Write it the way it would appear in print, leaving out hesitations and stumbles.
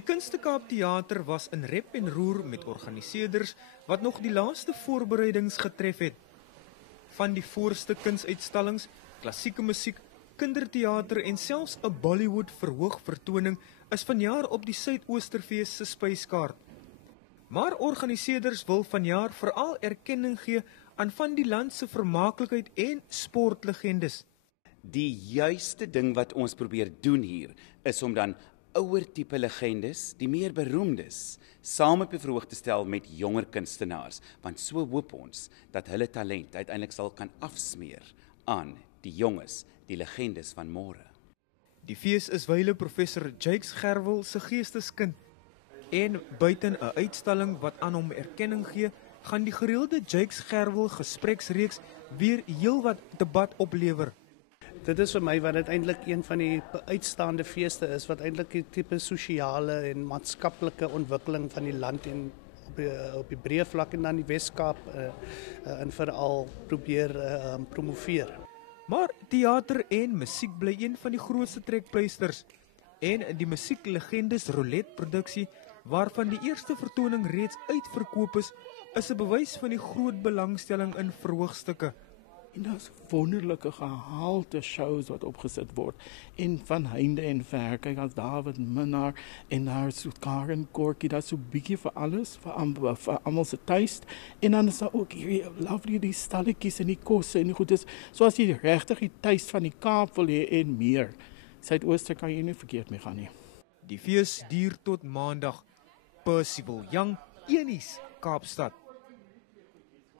Die Kunstekaap Theater was in rep en roer met organiseerders wat nog die laaste voorbereidings getref het. Van die voorste kunsuitstallings, klassieke musiek, kindertheater en selfs 'n Bollywood verhoogvertoning is vanjaar op die Suidoosterfees se spyskaart. Maar organiseerders wil vanjaar veral erkenning gee aan van die land se vermaaklikheid en sportlegendes. Die juiste ding wat ons probeer doen hier, is om dan ouer tipe legendes, die meer beroemdes, saam op die verhoog te stel met jonger kunstenaars, want so hoop ons dat hulle talent uiteindelik sal kan afsmeer aan die jonges, die legendes van môre. Die fees is wyle professor Jakes Gerwel se geesteskind. En buiten 'n uitstalling wat aan hom erkenning gee, gaan die gereelde Jakes Gerwel gespreksreeks weer heelwat debat oplewer. Dit is vir my wat uiteindelik een van die uitstaande feeste is, wat eintlik die tipe sosiale en maatskaplike ontwikkeling van die land en op die breë vlak en dan die Weskaap en veral probeer promoveer. Maar theater en musiek bly een van die grootste trekpleisters. En die musieklegendes Roulette produksie, waarvan die eerste vertoning reeds uitverkoop is 'n bewys van die groot belangstelling in verhoogstukke. En daar's wonderlike gehalte shows wat opgesit word. En van heinde en ver, kyk as David Minnar en daar so Karen Korkie, dat so bietjie vir alles, vir almal se taste. En dan is daar ook hier lovely die stalletjies en die kosse en die goedes, soos jy regtig die taste van die Kaap wil hê en meer. Suidooster kan jy nie verkeerd mee gaan nie. Die fees duur tot Maandag. Percival Young, Enies, Kaapstad.